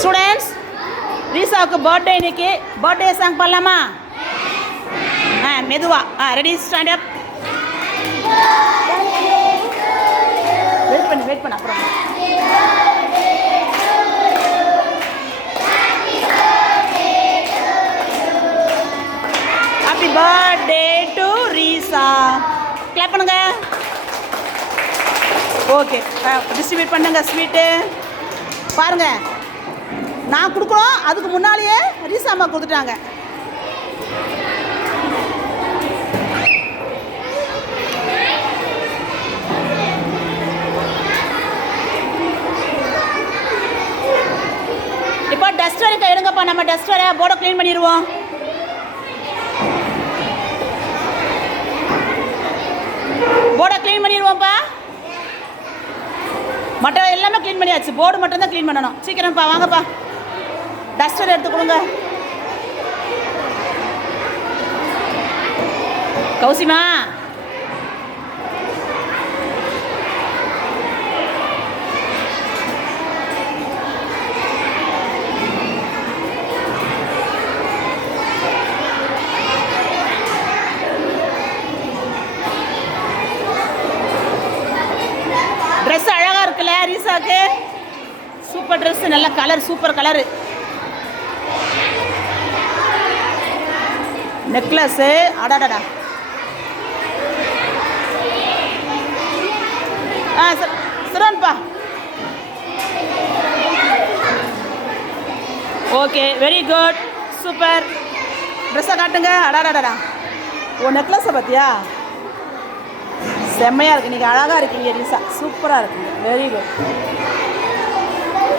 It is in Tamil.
ஸ்டூடெண்ட்ஸ் ரீசாவுக்கு பர்த்டே இன்னைக்கு. பர்த்டே சாங் பண்ணலாமா ஆ மெதுவா. ஆ ரெடி ஸ்டாண்ட் அப் வெயிட் பண்ணு வெயிட் பண்ணு அப்புறம். Happy birthday to Risa clap பண்ணுங்க. ஓகே டிஸ்ட்ரிபியூட் பண்ணுங்க ஸ்வீட்டு பாருங்கள் நான் கொடுக்குறோம். அதுக்கு முன்னாலேயே ரீசா அம்மா கொடுத்துட்டாங்க. இப்போ டஸ்டர் இருக்க எடுங்கப்பா. நம்ம டஸ்டரை போர்டை க்ளீன் பண்ணிடுவோம். போர்டை க்ளீன் பண்ணிடுவோம்ப்பா. மற்ற எல்லாமே க்ளீன் பண்ணியாச்சு. போர்டு மட்டும் தான் க்ளீன் பண்ணணும். சீக்கிரம்ப்பா வாங்கப்பா. டஸ்டர் எடுத்து கொடுங்க. கௌசிமா. ட்ரெஸ் அழகாக இருக்குல்ல ரீசாக்கு? சூப்பர் ட்ரெஸ் நல்ல கலர் சூப்பர் கலரு நெக்லஸ்ஸு அடாடடா. ஆ சிறன்பா ஓகே வெரி குட். சூப்பர். ட்ரெஸ்ஸை காட்டுங்க. அடாடாடா ஓ நெக்லஸை பார்த்தியா? செம்மையாக இருக்குது நீங்கள் அழகாக இருக்கீங்க ரீசா சூப்பராக இருக்குங்க வெரி குட்.